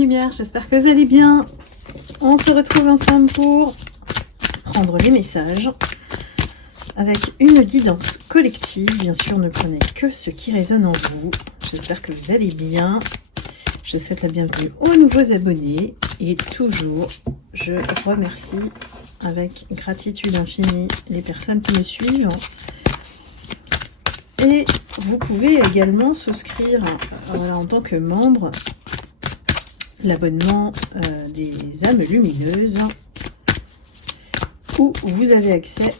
lumière, j'espère que vous allez bien. On se retrouve ensemble pour prendre les messages avec une guidance collective. Bien sûr, ne prenez que ce qui résonne en vous. J'espère que vous allez bien. Je souhaite la bienvenue aux nouveaux abonnés et toujours, je remercie avec gratitude infinie les personnes qui me suivent. Et vous pouvez également souscrire en tant que membre l'abonnement des âmes lumineuses où vous avez accès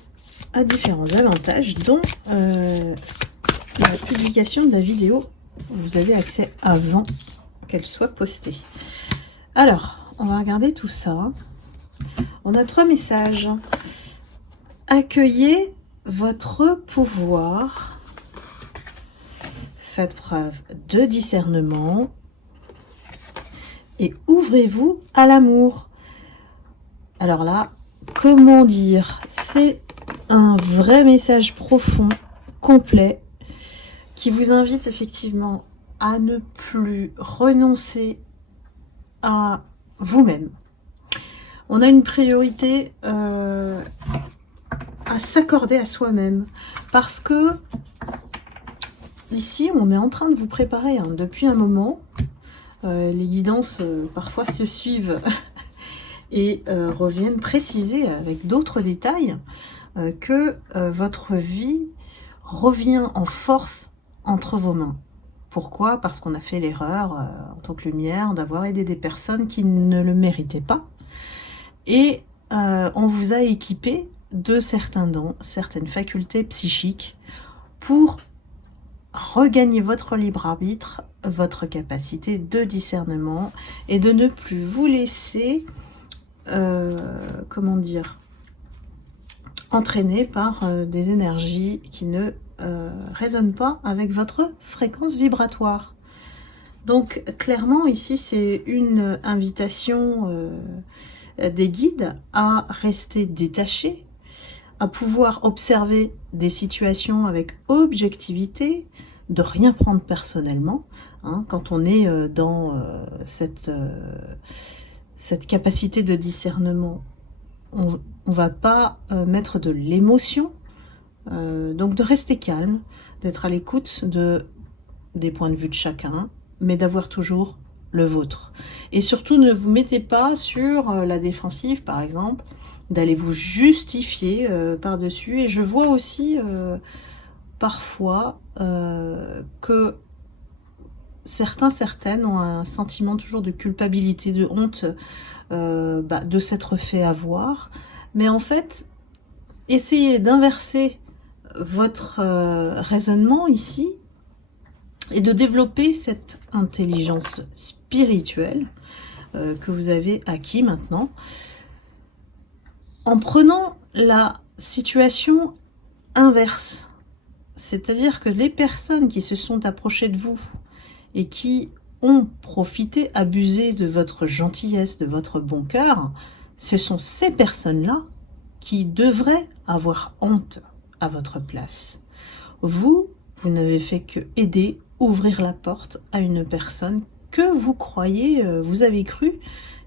à différents avantages dont la publication de la vidéo, vous avez accès avant qu'elle soit postée. Alors, on va regarder tout ça. On a 3 messages. Accueillez votre pouvoir. Faites preuve de discernement. Et ouvrez-vous à l'amour. Alors là, comment dire? C'est un vrai message profond, complet, qui vous invite effectivement à ne plus renoncer à vous-même. On a une priorité à s'accorder à soi-même. Parce que ici, on est en train de vous préparer depuis un moment. Les guidances parfois se suivent et reviennent préciser avec d'autres détails que votre vie revient en force entre vos mains. Pourquoi? Parce qu'on a fait l'erreur en tant que lumière d'avoir aidé des personnes qui ne le méritaient pas. Et on vous a équipé de certains dons, certaines facultés psychiques pour regagner votre libre arbitre, votre capacité de discernement et de ne plus vous laisser, comment dire, entraîner par des énergies qui ne résonnent pas avec votre fréquence vibratoire. Donc clairement ici c'est une invitation des guides à rester détaché, à pouvoir observer des situations avec objectivité, de rien prendre personnellement. Quand on est dans cette capacité de discernement, on va pas mettre de l'émotion, donc de rester calme, d'être à l'écoute des points de vue de chacun, mais d'avoir toujours le vôtre. Et surtout, ne vous mettez pas sur la défensive, par exemple, d'aller vous justifier par-dessus. Et je vois aussi parfois que certaines ont un sentiment toujours de culpabilité, de honte de s'être fait avoir. Mais en fait, essayez d'inverser votre raisonnement ici et de développer cette intelligence spirituelle que vous avez acquis maintenant, en prenant la situation inverse. C'est-à-dire que les personnes qui se sont approchées de vous et qui ont profité, abusé de votre gentillesse, de votre bon cœur, ce sont ces personnes-là qui devraient avoir honte à votre place. Vous n'avez fait que aider, ouvrir la porte à une personne que vous croyez, vous avez cru,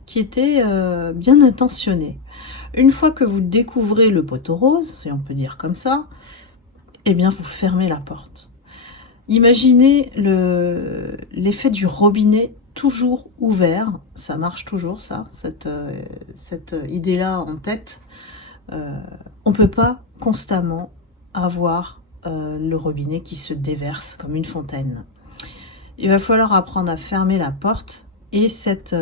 qui était bien intentionnée. Une fois que vous découvrez le poteau rose, si on peut dire comme ça, eh bien vous fermez la porte. Imaginez l'effet du robinet toujours ouvert, ça marche toujours ça, cette idée-là en tête. On ne peut pas constamment avoir le robinet qui se déverse comme une fontaine. Il va falloir apprendre à fermer la porte et cette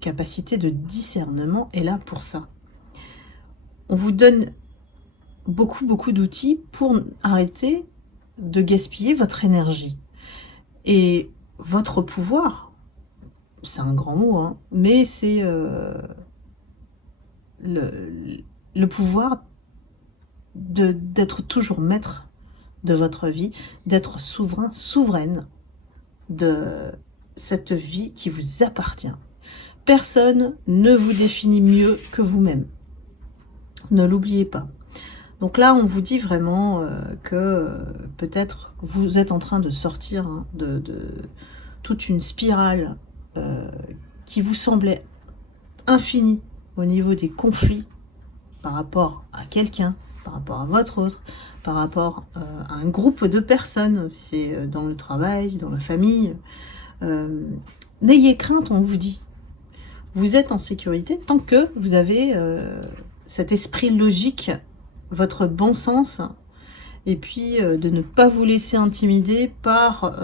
capacité de discernement est là pour ça. On vous donne beaucoup d'outils pour arrêter de gaspiller votre énergie. Et votre pouvoir, c'est un grand mot, mais c'est le pouvoir d'être toujours maître de votre vie, d'être souverain, souveraine de cette vie qui vous appartient. Personne ne vous définit mieux que vous-même. Ne l'oubliez pas. Donc là, on vous dit vraiment que peut-être vous êtes en train de sortir de toute une spirale qui vous semblait infini au niveau des conflits par rapport à quelqu'un, par rapport à votre autre, par rapport à un groupe de personnes, si c'est dans le travail, dans la famille, n'ayez crainte, on vous dit. Vous êtes en sécurité tant que vous avez cet esprit logique, votre bon sens, et puis de ne pas vous laisser intimider par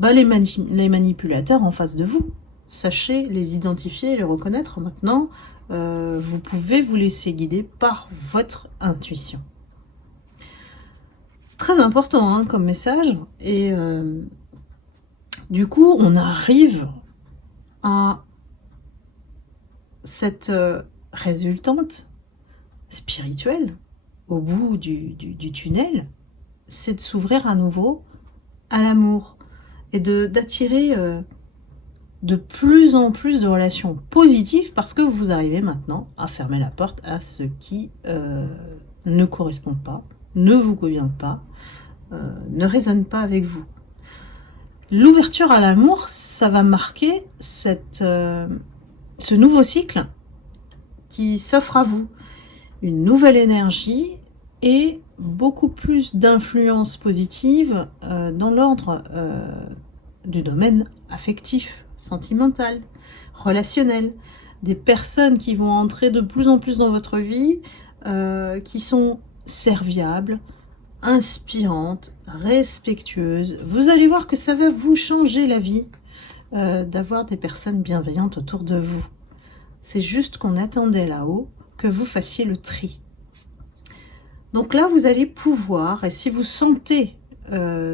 les manipulateurs en face de vous. Sachez les identifier, les reconnaître. Maintenant, vous pouvez vous laisser guider par votre intuition. Très important hein, comme message. Et du coup, on arrive à cette résultante spirituelle au bout du tunnel, c'est de s'ouvrir à nouveau à l'amour et d'attirer de plus en plus de relations positives parce que vous arrivez maintenant à fermer la porte à ce qui ne correspond pas, ne vous convient pas, ne résonne pas avec vous. L'ouverture à l'amour, ça va marquer ce nouveau cycle qui s'offre à vous. Une nouvelle énergie et beaucoup plus d'influence positive dans l'ordre du domaine affectif, sentimental, relationnel. Des personnes qui vont entrer de plus en plus dans votre vie, qui sont serviables, inspirantes, respectueuses. Vous allez voir que ça va vous changer la vie d'avoir des personnes bienveillantes autour de vous. C'est juste qu'on attendait là-haut que vous fassiez le tri. Donc là, vous allez pouvoir, et si vous sentez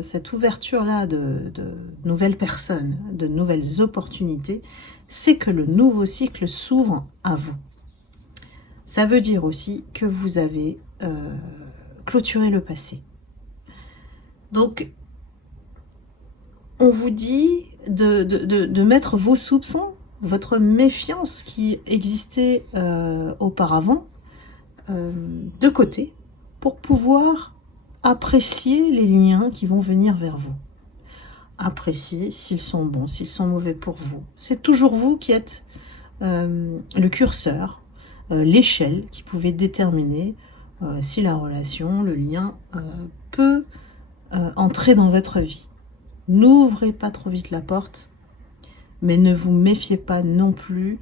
cette ouverture-là de nouvelles personnes, de nouvelles opportunités, c'est que le nouveau cycle s'ouvre à vous. Ça veut dire aussi que vous avez clôturé le passé. Donc, on vous dit de mettre vos soupçons, votre méfiance qui existait auparavant de côté pour pouvoir apprécier les liens qui vont venir vers vous. Apprécier s'ils sont bons, s'ils sont mauvais pour vous. C'est toujours vous qui êtes le curseur, l'échelle qui pouvait déterminer si la relation, le lien peut entrer dans votre vie. N'ouvrez pas trop vite la porte, mais ne vous méfiez pas non plus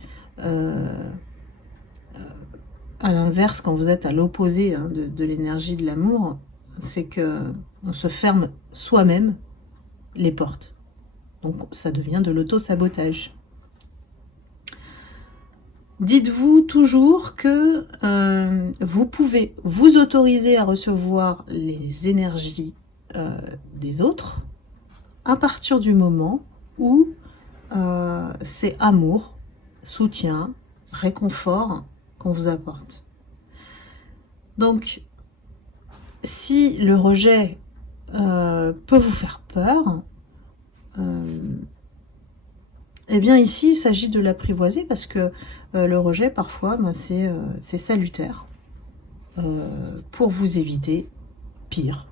à l'inverse, quand vous êtes à l'opposé de l'énergie de l'amour, c'est que on se ferme soi-même les portes. Donc ça devient de l'auto-sabotage. Dites-vous toujours que vous pouvez vous autoriser à recevoir les énergies des autres à partir du moment où c'est amour, soutien, réconfort qu'on vous apporte. Donc, si le rejet peut vous faire peur, eh bien ici, il s'agit de l'apprivoiser parce que le rejet, parfois, c'est salutaire pour vous éviter pire.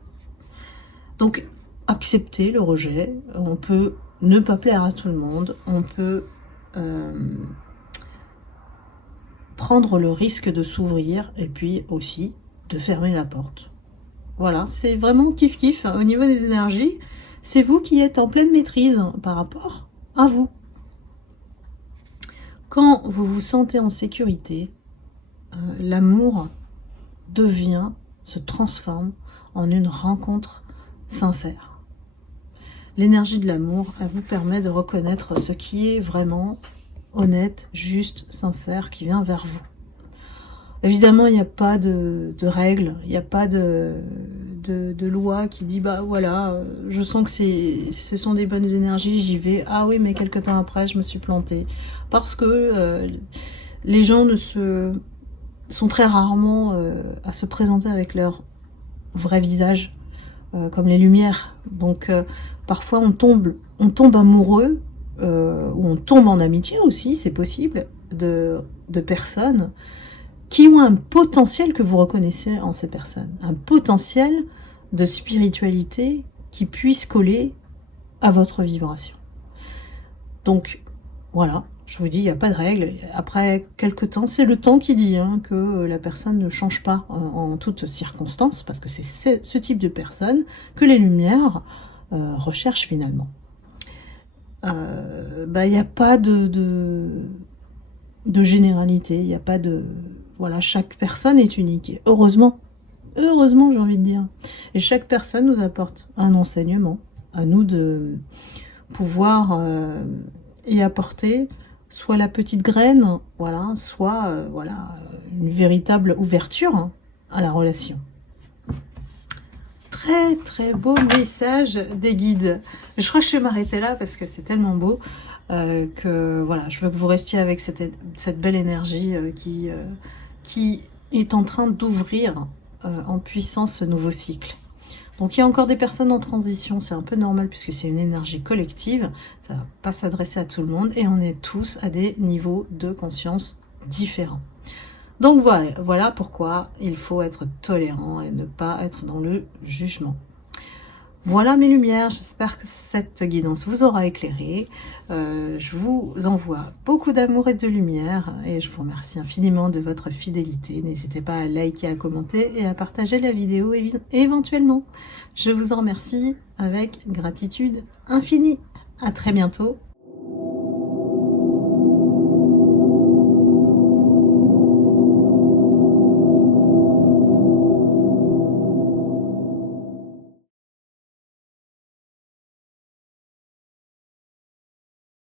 Donc, acceptez le rejet. On peut ne pas plaire à tout le monde. On peut prendre le risque de s'ouvrir et puis aussi de fermer la porte. Voilà, c'est vraiment kiff-kiff au niveau des énergies. C'est vous qui êtes en pleine maîtrise par rapport à vous. Quand vous vous sentez en sécurité, l'amour se transforme en une rencontre sincère. L'énergie de l'amour, elle vous permet de reconnaître ce qui est vraiment honnête, juste, sincère, qui vient vers vous. Évidemment, il n'y a pas de règles, il n'y a pas de loi qui dit bah voilà, je sens que ce sont des bonnes énergies, j'y vais. Ah oui, mais quelques temps après, je me suis plantée. Parce que les gens sont très rarement à se présenter avec leur vrai visage, comme les lumières. Donc parfois on tombe amoureux, ou on tombe en amitié aussi, c'est possible, de personnes qui ont un potentiel que vous reconnaissez en ces personnes, un potentiel de spiritualité qui puisse coller à votre vibration. Donc, voilà, je vous dis, il n'y a pas de règle. Après quelques temps, c'est le temps qui dit hein, que la personne ne change pas en toutes circonstances, parce que c'est ce type de personne que les lumières recherchent finalement. Il n'y a pas de généralité, il n'y a pas de... Voilà, chaque personne est unique. Et heureusement, j'ai envie de dire. Et chaque personne nous apporte un enseignement. À nous de pouvoir y apporter soit la petite graine, voilà, soit voilà, une véritable ouverture hein, à la relation. Très très beau message des guides. Je crois que je vais m'arrêter là parce que c'est tellement beau que voilà, je veux que vous restiez avec cette belle énergie qui est en train d'ouvrir en puissance ce nouveau cycle. Donc il y a encore des personnes en transition, c'est un peu normal puisque c'est une énergie collective, ça va pas s'adresser à tout le monde et on est tous à des niveaux de conscience différents. Donc voilà pourquoi il faut être tolérant et ne pas être dans le jugement. Voilà mes lumières, j'espère que cette guidance vous aura éclairé. Je vous envoie beaucoup d'amour et de lumière et je vous remercie infiniment de votre fidélité. N'hésitez pas à liker, à commenter et à partager la vidéo éventuellement. Je vous en remercie avec gratitude infinie. À très bientôt